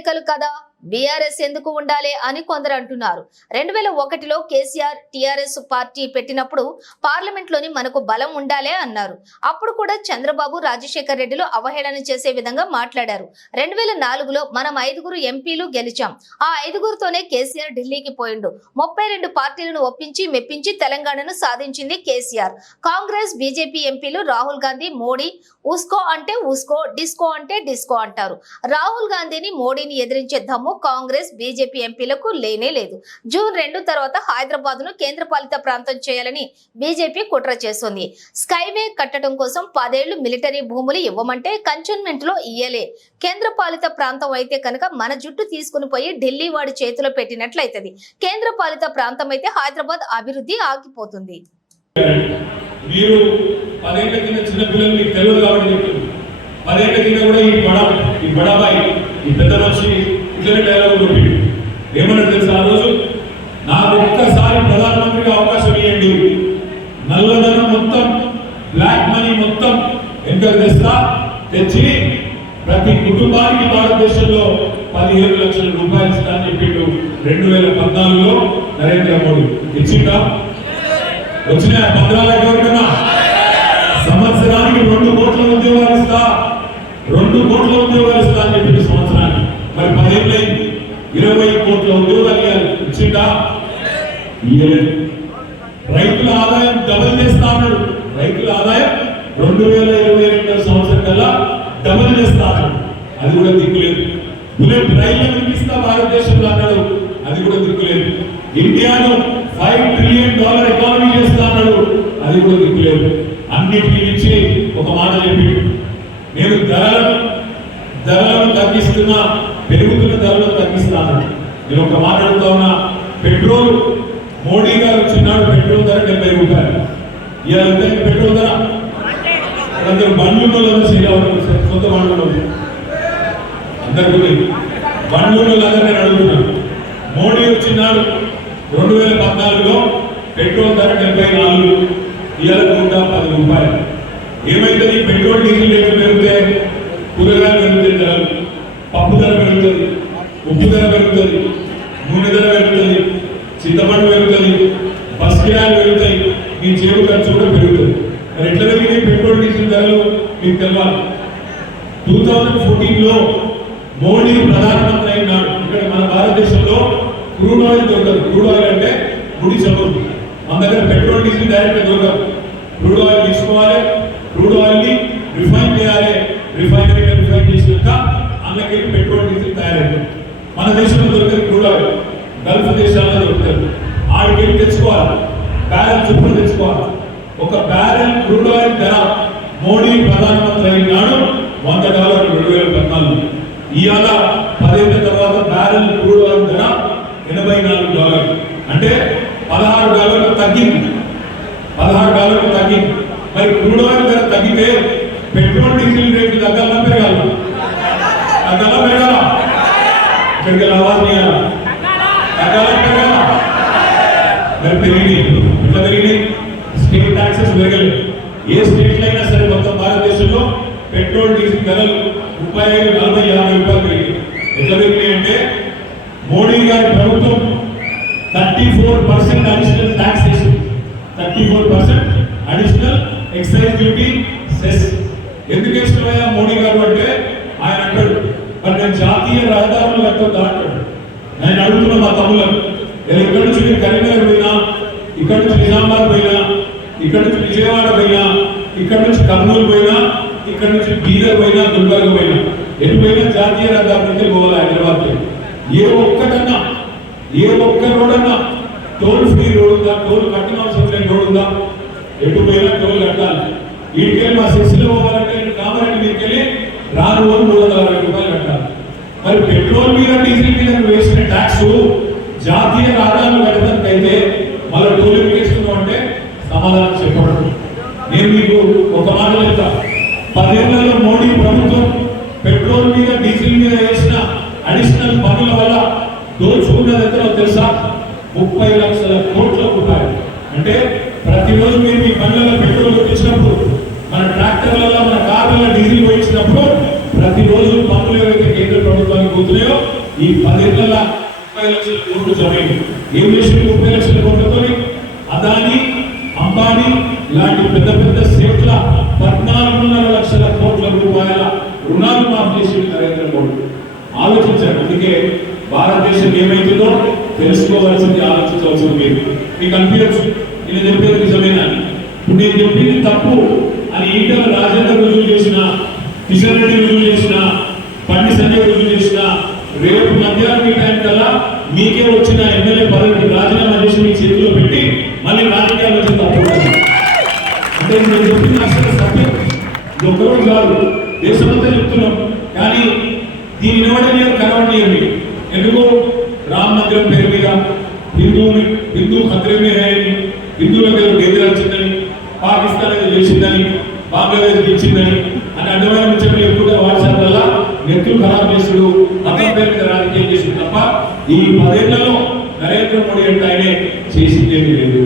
ఎన్నికలు కదా? బీఆర్ఎస్ ఎందుకు ఉండాలి అని కొందరు అంటున్నారు. రెండు వేల ఒకటిలో కేసీఆర్ టీఆర్ఎస్ పార్టీ పెట్టినప్పుడు పార్లమెంట్లోని మనకు బలం ఉండాలే అన్నారు. అప్పుడు కూడా చంద్రబాబు రాజశేఖర్ రెడ్డిలు అవహేళన చేసే విధంగా మాట్లాడారు. రెండు వేల నాలుగులో మనం ఐదుగురు ఎంపీలు గెలిచాం. ఆ ఐదుగురుతోనే కేసీఆర్ ఢిల్లీకి పోయిండు. ముప్పై రెండు పార్టీలను ఒప్పించి మెప్పించి తెలంగాణను సాధించింది కేసీఆర్. కాంగ్రెస్ బీజేపీ ఎంపీలు రాహుల్ గాంధీ మోడీ ఉస్కో అంటే ఉస్కో డిస్కో అంటే డిస్కో అంటారు. రాహుల్ గాంధీని మోడీని ఎదిరించే దమ్ము కాంగ్రెస్ బీజేపీ ఎంపీలకు లేనే లేదు. జూన్ రెండు తర్వాత హైదరాబాద్ను కేంద్రపాలిత ప్రాంతం చేయాలని బీజేపీ కుట్ర చేస్తుంది. స్కైవే కట్టడం కోసం పదేళ్ళు మిలిటరీ భూములు ఇవ్వమంటే కంటోన్మెంట్లో ఇయ్యలే. కేంద్రపాలిత ప్రాంతం అయితే కనుక మన జుట్టు తీసుకుని పోయి ఢిల్లీ వాడి చేతిలో పెట్టినట్లయితది. కేంద్రపాలిత ప్రాంతం అయితే హైదరాబాద్ అభివృద్ధి ఆగిపోతుంది. మీరు పదేళ్ళ కింద చిన్న పిల్లలు మీకు తెలియదు కాబట్టి చెప్తుంది పదేళ్ళ కింద కూడా ఈ బడా ఈ బడాబాయి ఈ పెద్ద మనిషి ఇట్లనే డైలాగ్ కొట్టిండు. ఏమన్నా తెలుసు ఆ రోజు? నాకు ఒక్కసారి ప్రధానమంత్రిగా అవకాశం ఇవ్వండి నల్లధనం మొత్తం బ్లాక్ మనీ మొత్తం ఎంత తెస్తా. తెచ్చి ప్రతి కుటుంబానికి భారతదేశంలో పదిహేను లక్షల రూపాయలు ఇస్తా అని చెప్పిండు రెండు వేల పద్నాలుగులో నరేంద్ర మోడీ. ఇచ్చిందా వచ్చిన పత్రాల ఎవరికన్నా? సంవత్సరానికి రెండు కోట్ల ఉద్యోగాలు ఇస్తా. రెండు కోట్ల ఉద్యోగాలు మరి పదేళ్ళైంది ఇరవై కోట్ల ఉద్యోగాలు ఇచ్చిందా? ఇయ్యలేదు. రైతుల ఆదాయం డబల్ చేస్తా అన్నాడు. రైతుల ఆదాయం రెండు వేల ఇరవై రెండవ సంవత్సరం కల్లా డబల్ చేస్తా అన్నాడు. అది కూడా దిక్కులేదు. బుల్లెట్ రైళ్ళు నిర్మిస్తా భారతదేశంలో అన్నాడు. అది కూడా దిక్కులేదు. ఇండియాను ఫైవ్ ట్రిలియన్ డాలర్ ఎకానమీ చేస్తా అన్నాడు. అది కూడా దిక్కులేదు. అన్నిటికీ ఇచ్చి ఒక మాట చెప్పి నేను ధరలను ధరలను తగ్గిస్తున్నా. పెరుగుతున్న ధరలు తగ్గిస్తాను నేను ఒక మాట్లాడుతూ ఉన్నా పెట్రోల్ మోడీ గారు వచ్చినాడు పెట్రోల్ ధర డెబ్బై రూపాయలు. ఇవాళ పెట్రోల్ ధర అందరూ బండ్లు శ్రీరాములు కొత్త బండ్లు అందరికీ బండ్లు అందరూ నేను అడుగుతున్నాను మోడీ వచ్చినాడు రెండు వేల పద్నాలుగులో పెట్రోల్ ధర డెబ్బై నాలుగు ఇవాళ నూట పది రూపాయలు. ఏమైతుంది పెట్రోల్ డీజిల్ రేట్లు పెరిగితే కూరగాయలు పెరుగుతాయి ధరలు పప్పు ధర పెరుగుతుంది ఉప్పు ధర పెరుగుతుంది నూనె ధర పెరుగుతుంది చింతపండు పెరుగుతుంది బస్ కిరాయిలు పెరుగుతాయి మీ చేరు ఖర్చు కూడా పెరుగుతుంది. మరి ఎట్లా పెరిగినాయి పెట్రోల్ డీజిల్ ధరలు? మీకు తెలవాలి. టూ థౌజండ్ ఫోర్టీన్లో మోడీ ప్రధానమంత్రి అయినాడు. ఇక్కడ మన భారతదేశంలో క్రూడ్ ఆయిల్ దొరకదు. క్రూడ్ ఆయిల్ అంటే ముడి చమురు. మన దగ్గర పెట్రోల్ డీజిల్ డైరెక్ట్ దొరకదు. క్రూడ్ ఆయిల్ తీసుకోవాలి. క్రూడ్ ఆయిల్ని రిఫైన్ చేయాలి. రిఫైనరీ రిఫైన్ చేసినాక అందులోకి పెట్రోల్ డీజిల్ తయారైంది. మన దేశంలో దొరికేది క్రూడ్ గల్ఫ్ దేశాల్లో దొరుకుతుంది ఆడికి వెళ్ళి తెచ్చుకోవాలి. బ్యారెల్ చెప్పులు తెచ్చుకోవాలి. ఒక బ్యారెల్ క్రూడ్ ఆయిల్ ధర మోడీ ప్రధానమంత్రి అయినాడు వంద డాలర్లు రెండు వేల పద్నాలుగు. ఇవాళ పదేళ్ళ తర్వాత బ్యారెల్ క్రూడ్ ఆయిల్ ధర ఎనభై నాలుగు డాలర్లు. అంటే పదహారు డాలర్లు తగ్గింది. పదహారు డాలర్లు తగ్గింది. మరి క్రూడ్ ఆయిల్ ధర తగ్గితే పెట్రోల్ డీజిల్ తగ్గాలా పెరగాల. ఇక్కడికి ఆవాజ్ చేయాలా తగ్గాలా పెరగాల. మరి పెరిగినాయి ఎట్లా పెరిగింది? స్టేట్ ట్యాక్సెస్ పెరగలేదు. ఏ స్టేట్లో అయినా సరే మొత్తం భారతదేశంలో పెట్రోల్ డీజిల్ ధరలు ముప్పై ఐదు నలభై యాభై రూపాయలు పెరిగింది ఎట్లా పెరిగినాయి అంటే మోడీ గారి ప్రభుత్వం thirty four percent additional tax thirty four percent additional excise duty cess. ఎందుకు వేసినవయ్యా మోడీ గారు అంటే ఆయన అంటాడు మరి నేను జాతీయ రహదారులు దాటాడు నేను అడుగుతున్నా మా తమ్ములను నేను ఇక్కడ నుంచి నేను కరీంనగర్ పోయినా ఇక్కడ నుంచి నిజామాబాద్ పోయినా ఇక్కడ నుంచి విజయవాడ పోయినా ఇక్కడ నుంచి కర్నూలు పోయినా ఇక్కడ నుంచి బీదర్ పోయినా గుల్బర్గ పోయినా ఎటు పోయినా జాతీయ రహదారి నుంచి పోవాలి హైదరాబాద్ ఏ ఒక్కటన్నా ఏ ఒక్క రోడన్నా టోల్ ఫ్రీ రోడ్ ఉందా టోల్ కట్టిన అవసరం లేని రోడ్ ఉందా? ఎటు పోయినా టోల్ కట్టాలి. వీటికెళ్ళి మా శిక్షలో పోవాలంటే నేను కామారెడ్డి మీదకి వెళ్ళి రాను రోజు మూడు వందల అరవై మరి పెట్రోల్ మీద డీజిల్ మీద వేసిన ట్యాక్స్ జాతీయ రహదారులు కట్టడానికి వాళ్ళు మళ్ళీ టోల్ వేస్తున్నావు అంటే సమాధానం చెప్పడం నేను మీకు ఒక మాట చెప్తా. పదేళ్ళలో మోడీ ప్రభుత్వం పెట్రోల్ మీద డీజిల్ మీద వేసిన అడిషనల్ పనుల వల్ల దోచుకున్నది ఎంతో తెలుసా? ముప్పై లక్షల కోట్ల రూపాయలు. అంటే ప్రతిరోజు మీరు మీ పనులలో పెట్రోల్ తెచ్చినప్పుడు మన ట్రాక్టర్లలో మన కార్లలో డీజిల్ పోయించినప్పుడు ప్రతిరోజు పన్నులు ఏవైతే కేంద్ర ప్రభుత్వానికి ఉన్నాయో ఈ పదేళ్ళ ముప్పై లక్షల కోట్లు జమైంది ఏం చేసింది ముప్పై లక్షల కోట్లతో అదాని అంబానీ లాంటి పెద్ద పెద్ద సేట్ల పద్నాలుగున్నర లక్షల కోట్ల రూపాయల రుణాలు మాఫ్ చేసింది నరేంద్ర మోడీ. ఆలోచించారు. అందుకే భారతదేశం ఏమైతుందో తెలుసుకోవాల్సింది ఆలోచించవలసింది మీరు. మీకు అనిపించచ్చు నేను చెప్పేది నిజమేనా? ఇప్పుడు నేను చెప్పింది తప్పు. అని ఈటల రాజేంద్ర రుజువు చేసిన కిషన్ రెడ్డి రుజువు చేసిన బండి సంజయ్ చేసిన రేపు మధ్యాహ్నం ఈ టైం కల్లా మీకే వచ్చిన ఎమ్మెల్యే పదవికి రాజీనామా చేసి మీ చేతిలో పెట్టి మళ్ళీ రాజకీయాలు వచ్చి తప్పు అంటే నేను చెప్పిన అసలు సత్యం ఇది ఒక్కరోజు కాదు. దేశమంతా చెప్తున్నాం. కానీ దీని నిలబడని కనబడని ఎందుకు రామ్ మందిరం పేరు మీద హిందువుని హిందూ ఖత్రే మే హై అని హిందువుల మీద గేదెలు వచ్చిందని పాకిస్తాన్ చేసిందని బంగ్లాదేశ్ ఇచ్చిందని అని అడ్డమైన ముచ్చట్లు ఎక్కువగా వాట్సాప్ వల్ల నెట్లు ఖరాబ్ చేసుడు మతం పేరు మీద రాజకీయం చేసింది తప్ప ఈ పదేళ్ళలో నరేంద్ర మోడీ అంటే ఆయనే చేసింది ఏమీ లేదు.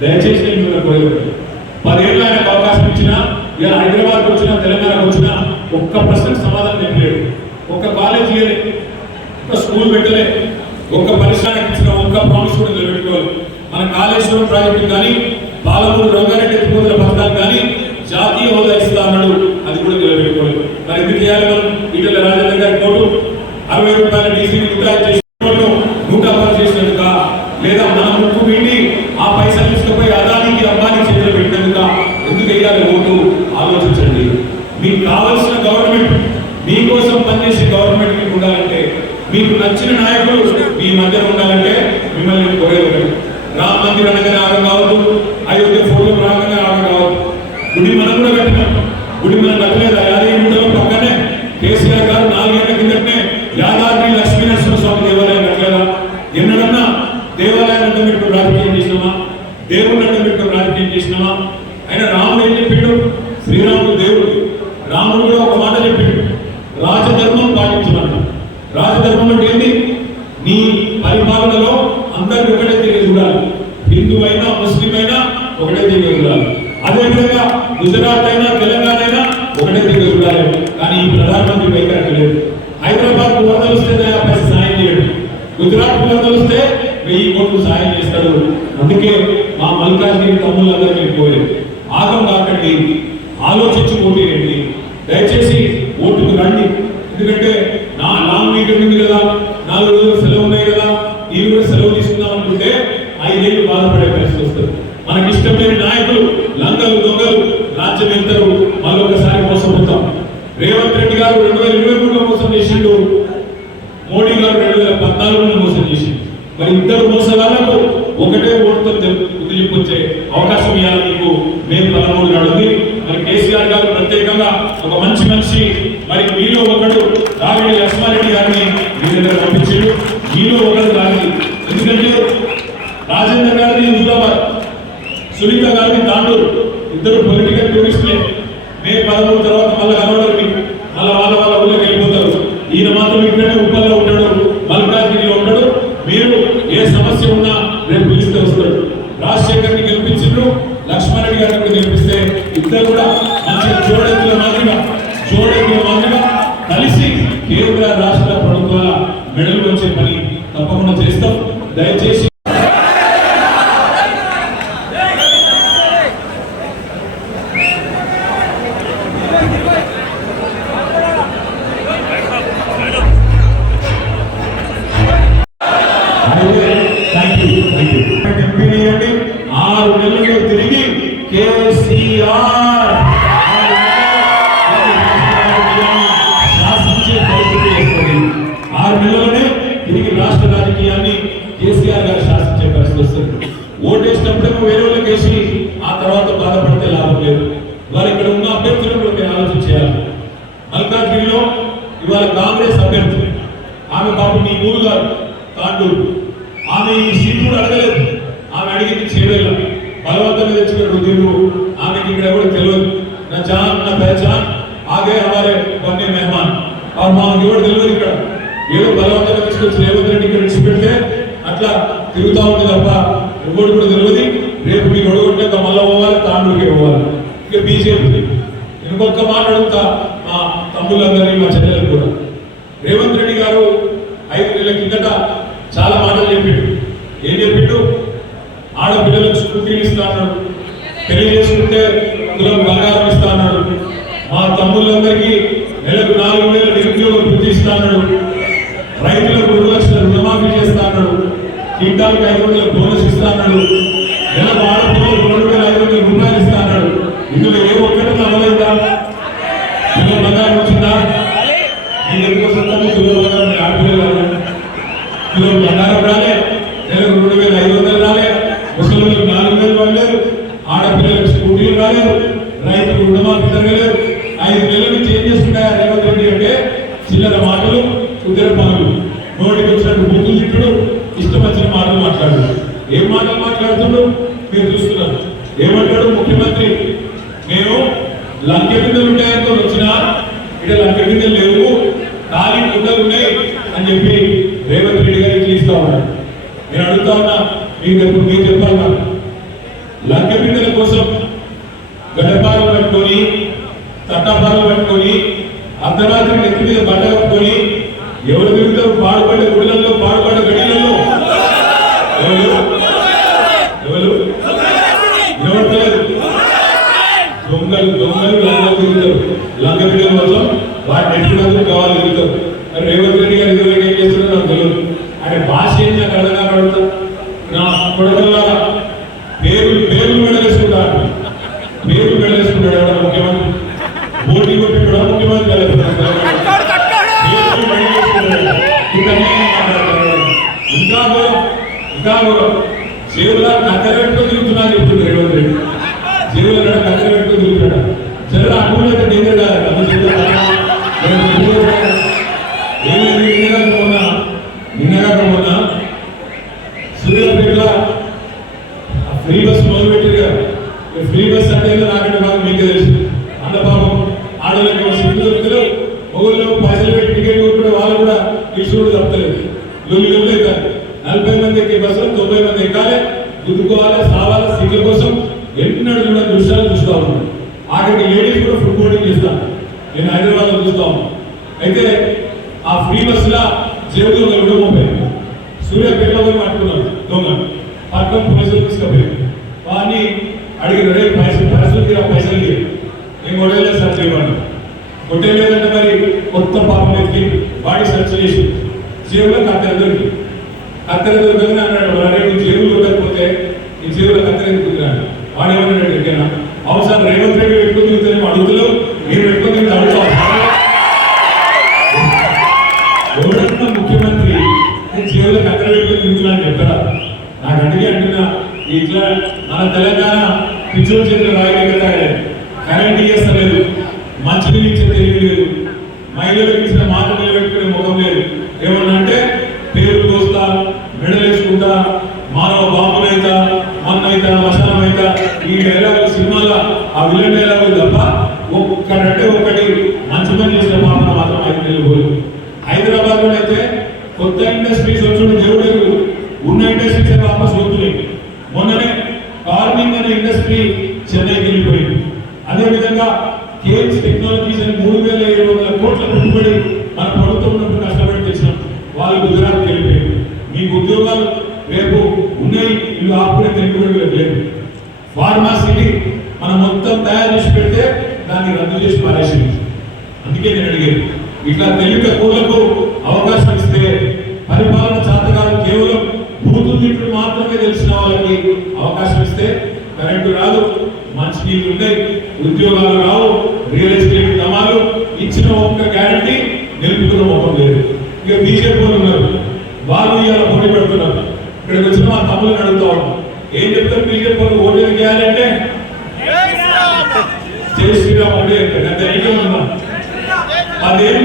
దయచేసి నేను కోరేది పదేళ్ళు ఆయనకు అవకాశం ఇచ్చినా ఇలా హైదరాబాద్ వచ్చినా తెలంగాణకు వచ్చినా ఒక్క ప్రశ్నకు సమాధానం చెప్పలేడు ఒక్క కాలేజ్ ఇయ్యలే ఒక్క స్కూల్ పెట్టలే ఒక్క పరిశ్రమకి ఇచ్చిన ఒక్క ప్రామిస్ కూడా నిలబెట్టుకోవాలి. మన కాళేశ్వరం ప్రాజెక్టు కానీ పాలమూరు రంగారెడ్డి ఎత్తిపోతుల పథకాలు కానీ జాతీయ హోదా ఇస్తా అన్నాడు అది కూడా నిలబెట్టుకోవాలి మరి ఎందుకు చేయాలి మనం ఈటల రాజేంద్ర గారి కోటు అరవై రూపాయల డీసీని నూట చేసిన నూట పది చేసినందుక లేదా మన ముక్కు పిండి ఆ పైసలు తీసుకుపోయి అదానికి అంబానికి చేతులు పెట్టినందుక ఎందుకు వేయాలి ఓటు? ఆలోచించండి. మీకు కావలసిన గవర్నమెంట్ మీకోసం పనిచేసే గవర్నమెంట్ మీకు ఉండాలంటే మీకు నచ్చిన నాయకులు మీ మధ్య ఉండాలంటే మిమ్మల్ని నేను రామ మందిర్ అనగానే ఆరు కావద్దు అయోధ్య ఫోటో రాగానే ఆగం కావద్దు గుడి మనం కూడా కట్టినాం గుడి మనం కట్టలేదు యాదగిరి గుట్టలో పక్కనే కేసీఆర్ గారు నాలుగేళ్ళ కిందటనే యాదాద్రి లక్ష్మీ నరసింహ స్వామి దేవాలయం కట్టలేదా ఎన్నడన్నా దేవాలయాన్ని అంటే మీకు రాజకీయం చేసినామా దేవుడిని అంటే మీకు రాజకీయం చేసినామా ఆయన రాముడు ఏం చెప్పిండు? శ్రీరాముడు దేవుడు. రాముడు కూడా ఒక మాట చెప్పిండు. రాజధర్మం పాటించమంట రాజధర్మం అంటే ఏంటి నీ పరిపాలనలో అందరికి ఒకటే తిరిగి చూడాలి. హిందూ అయినా ముస్లిం అయినా ఒకటే తిరిగి చూడాలి. అదేవిధంగా గుజరాత్ అయినా తెలంగాణ అయినా ఒకటే తిరిగి చూడాలి. కానీ ఈ ప్రధానమంత్రి వైఖరి లేదు. హైదరాబాద్ వరదలు వస్తే సాయం చేయడు. గుజరాత్ వరదలు వస్తే వెయ్యి కోట్లు సాయం చేస్తారు అందుకే మా తమ్ముళ్ళందరికీ కోరేది ఆగం కాకండి ఆలోచించి ఓటేయండి దయచేసి ఓటుకు రండి ఎందుకంటే నా లాంగ్ వీకెండ్ ఉంది కదా నాలుగు రోజులు సెలవు ఉన్నాయి కదా ఈ కూడా సెలవు తీసుకుందాం అనుకుంటే ఐదేళ్ళు బాధపడే పరిస్థితి వస్తుంది మనకి ఇష్టం లేని నాయకులు లంగలు దొంగలు రాజ్యం వెళ్తారు మళ్ళొకసారి మోసపోతాం రేవంత్ రెడ్డి గారు రెండు వేల ఇరవై మూడులో మోసం చేసిండు మోడీ గారు రెండు వేల పద్నాలుగులో మోసం చేసిండు మరి ఇద్దరు మోసగాళ్ళకు ఒకటే ఓటుతో వదిలిపొచ్చే అవకాశం ఇవ్వాలి మీకు మేము పదమూడు నాడు ఉంది మరి కేసీఆర్ గారు ప్రత్యేకంగా ఒక మంచి మనిషి మరి మీలో ఒకడు రావిడి లక్ష్మారెడ్డి గారిని మీ దగ్గర పంపించాడు మీలో ఒకడు రాగి ఎందుకంటే రాజేంద్ర గారిని హుజురాబాద్ సునీత గారిని తాండూరు ఇద్దరు పొలిటికల్ టూరిస్టులే మే పదమూడు తర్వాత మళ్ళీ కనబడరు మీకు మళ్ళీ వాళ్ళ వాళ్ళ ఊళ్ళోకి వెళ్ళిపోతారు ఈయన మాత్రం ఇక్కడనే ఉప్పల్లో ఉంటాడు మల్కాజ్గిరిలో ఉంటాడు మీరు ఏ సమస్య ఉన్నా రేపు పిలిస్తే వస్తాడు రాజశేఖర్ని గెలిపించిండ్రు లక్ష్మారెడ్డి గారిని కూడా గెలిపిస్తే ఇద్దరు కూడా ఓటేసినప్పుడేమో వేరే వాళ్ళకి వేసి ఆ తర్వాత బాధపడితే లాభం లేదు. వారు ఇక్కడ ఉన్న అభ్యర్థులను కూడా మీరు ఆలోచన చేయాలి మల్కాజ్గిరిలో ఇవాళ కాంగ్రెస్ అభ్యర్థి ఆమె పాపం మీ ఊరు గారు తాండూరు. ఆమె ఈ సీట్ కూడా అడగలేదు. ఆమె అడిగింది చేయలేదు బలవంతంగా తెచ్చుకున్న రుద్రుడు ఆమెకి ఇక్కడ కూడా తెలియదు నా జాన్ నా పెహచాన్ ఆగే అవారే కొన్ని మెహమాన్. ఆ మాకు ఎవరు తెలియదు ఇక్కడ. ఏదో బలవంతంగా తీసుకొచ్చి రేవంత్ రెడ్డి ఇక్కడ విడిచిపెడితే అట్లా తిరుగుతూ ఉంది తప్ప ఎవరు కూడా తెలియదు. రేపు మీరు ఒడగొట్టాక మళ్ళీ పోవాలి తాండ్రుకే పోవాలి. ఇక బీజేపీ ఇంకొక మాట అడుగుతా మా తమ్ముళ్ళందరినీ మా చెల్లెలకు కూడా. రేవంత్ రెడ్డి గారు ఐదు నెలల కిందట చాలా మాటలు చెప్పిండు. ఏం చెప్పిండు? ఆడపిల్లలకు స్కూటీలు ఇస్తా అన్నాడు. పెళ్ళి చేసుకుంటే కులం బంగారం ఇస్తా మా తమ్ముళ్ళందరికీ నెలకు నాలుగు వేల నిరుద్యోగ వృద్ధి ఇస్తా రైతులకు రెండు లక్షల రుణమాఫీ చేస్తా క్వింటాల్కి ఐదు వందల బోనస్ ఇస్తా అన్నాడు ఆడపిల్లలకు రెండు వేల ఐదు వందల రూపాయలు ఇస్తా అన్నాడు ఇందులో ఏ ఒక్కటి అమలైందా తులం బంగారం వచ్చిందా ఈ ఎందుకు సొంతంగా తులం బంగారం మీ ఆడపిల్లలు కాదు. కిలో బంగారం రాలే నెలకు రెండు వేల ఐదు వందలు రాలే ముసలిలకు నాలుగు వేలు పడలేదు ఆడపిల్లలకు స్కూటీలు రాలేదు రైతులకు రుణమాఫీ జరగలేదు ఐదు నెలల నుంచి ఏం చేస్తున్నాయా రేవంత్ రెడ్డి అంటే చిల్లర మాటలు కుదిర పనులు నోటికి వచ్చినట్టు బుద్ధులు తిట్టుడు ఇష్టం వచ్చిన మాటలు మాట్లాడు ఏం మాటలు మాట్లాడుతున్నాడు మీరు చూస్తున్నారు ఏమంటాడు ముఖ్యమంత్రి? మేము లంకె బిందెలు ఉంటాయంతో వచ్చినా ఇక్కడ లంకె బిందెలు లేవు ఖాళీ కుండలు ఉన్నాయి అని చెప్పి రేవంత్ రెడ్డి గారు ఇట్లా ఇస్తా ఉన్నాడు నేను అడుగుతా ఉన్నా మీకు చెప్పు మీరు చెప్పాలి నాకు లంకె బిందెల కోసం గడ్డపాలు పెట్టుకొని తట్టపాలు పెట్టుకొని అర్ధరాత్రి నెత్తి మీద బట్ట కప్పుకొని ఎవరు తిరుగుతారు పాడుపడే గుళ్ళల్లో పాడుపడే గడిలలో ఎవరు ఎవరు ఎవరు దొంగలు దొంగలు లంగా తిరుగుతారు లంగ బిడ్డల కోసం వాటిని ఎప్పుడు కావాలి తిరుగుతారు మరి రేవంత్ రెడ్డి గారు ఇదివరకు ఏం చేస్తున్నారో నాకు తెలియదు ఆయన భాష ఏంటి నాకు అర్థం కాక అడుగుతా నా కొడకల్లారా పేరు పేర్లు మెడలేసుకుంటారు పేరు మెడలేసుకుంటాడు ఎవడ ముఖ్యమంత్రి పోటీ కొట్టి కూడా ముఖ్యమంత్రి కాలేకపోతున్నాడు. పేర్లు మెడలేసుకుంటాడు. ఇంకా నేను మాట్లాడతాను. ఇంకా ఘోరం ఇంకా ఘోరం చేతుల కత్తెర పెట్టుకొని తిరుగుతున్నా చెప్తుంది రేవంత్ రెడ్డి. జీవుల కత్తెర పెట్టుకొని తిరుగుతాడు జర అడుగులైతే కాదు ఫ్రీ బస్ మొదలు పెట్టారు ఫ్రీ బస్ అంటే నాకంటే బాగా మీకే తెలుసు. అంత పాపం ఆడవాళ్ళకి సీట్లు దొరుకుతారు పైసలు పెట్టి టికెట్ కొట్టుకునే వాళ్ళు కూడా ఇష్యూడు తప్పలేదు లొల్లి లొల్లి అవుతారు నలభై మంది ఎక్కే బస్సులో తొంభై మంది ఎక్కాలి సావాలి సీట్ల కోసం ఎన్నడూ కూడా దృశ్యాలు చూస్తూ ఉన్నాడు ఆఖరికి లేడీస్ కూడా ఫుడ్ బోర్డింగ్ చేస్తాను నేను హైదరాబాద్లో చూస్తా ఉన్నాను. అయితే ఆ ఫ్రీ బస్సులో జేబులో ఎవడో రెండు ముప్పై సూర్యాపేటలో పోయి పట్టుకున్నాం దొంగ. పక్కన పోలీసులు తీసుకుపోయి వాడిని అడిగిన రే పైసలు పైసలు తీరా పైసలు తీరు? నేను కొట్టలేదు సార్ చేయమని కొట్టలేదంటే మరి కొత్త పాపం ఎత్తి వాడి సెర్చ్ చేసి జేబులో కత్తెర దొరికి కత్తెర దొరకదని అన్నాడు మరి నువ్వు జేబులు కొట్టకపోతే ఈ చెరువులు కత్తెర ఎందుకు వాడు ఏమన్నాడు ఎక్కడైనా అవును సార్ రేవంత్ రెడ్డి పెట్టుకుని తిరుగుతారేమో అడుగులో మీరు పెట్టుకుని తిరిగి అడుగుతాం ముఖ్యమంత్రి నేను జేబులో కత్తెర పెట్టుకుని తిరుగుతున్నాను చెప్తారా నాకు అడిగి అంటున్నా ఇట్లా మన తెలంగాణ పిచ్చోల చేతులు రాయలేక కరెంట్ ఇయ్యలేదు మంచినీళ్ళు ఇచ్చే తెలియలేదు మహిళలకు ఇచ్చిన మాట నిలబెట్టుకునే ముఖం లేదు. ఏమన్నా అంటే ఆ విలన్ తప్ప ఒక్కడంటే ఒకటి మంచి పని చేసిన పాపన మాత్రం ఐదు నెలలు పోయి హైదరాబాద్లో అయితే కొత్త ఇండస్ట్రీస్ వచ్చి దేవుడు ఎరుగు. ఉన్న ఇండస్ట్రీస్ వాపస్ వస్తున్నాయి మొన్ననే కార్మింగ్ అనే ఇండస్ట్రీ చెన్నైకి వెళ్ళిపోయింది అదేవిధంగా కేమ్స్ టెక్నాలజీస్ అని మూడు వేల ఏడు వందల కోట్ల పెట్టుబడి మన ప్రభుత్వం ఉన్నప్పుడు కష్టపడి తెచ్చినాం వాళ్ళు గుజరాత్కి వెళ్ళిపోయారు మీకు ఉద్యోగాలు రేపు ఉన్నాయి ఇల్లు ఆపుకునే తెలుగు లేదు ఫార్మాసిటీ మనం మొత్తం తయారు చేసి పెడితే దాన్ని రద్దు చేసి పారేసింది అందుకే నేను అడిగాను ఇట్లా తెలివిక కూలకు అవకాశం ఇస్తే పరిపాలన చాతకాలు కేవలం బూతులు తిట్లు మాత్రమే తెలిసిన వాళ్ళకి అవకాశం ఇస్తే కరెంటు రాదు మంచినీళ్ళు ఉన్నాయి ఉద్యోగాలు రావు రియల్ ఎస్టేట్ దమాలు ఇచ్చిన ఒక్క గ్యారంటీ నిలుపుతున్న ముఖం లేదు. ఇక బీజేపీ ఉన్నారు. వాళ్ళు ఇవాళ పోటీ పెడుతున్నారు. ఇక్కడికి వచ్చిన మా తమ్ములను అడుగుతా ఉన్నాం. ఏం చెప్తారు బీజేపీ వాళ్ళు? ఓటు వేయాలంటే జై శ్రీరామ్! ఇంకేమన్నా అదేం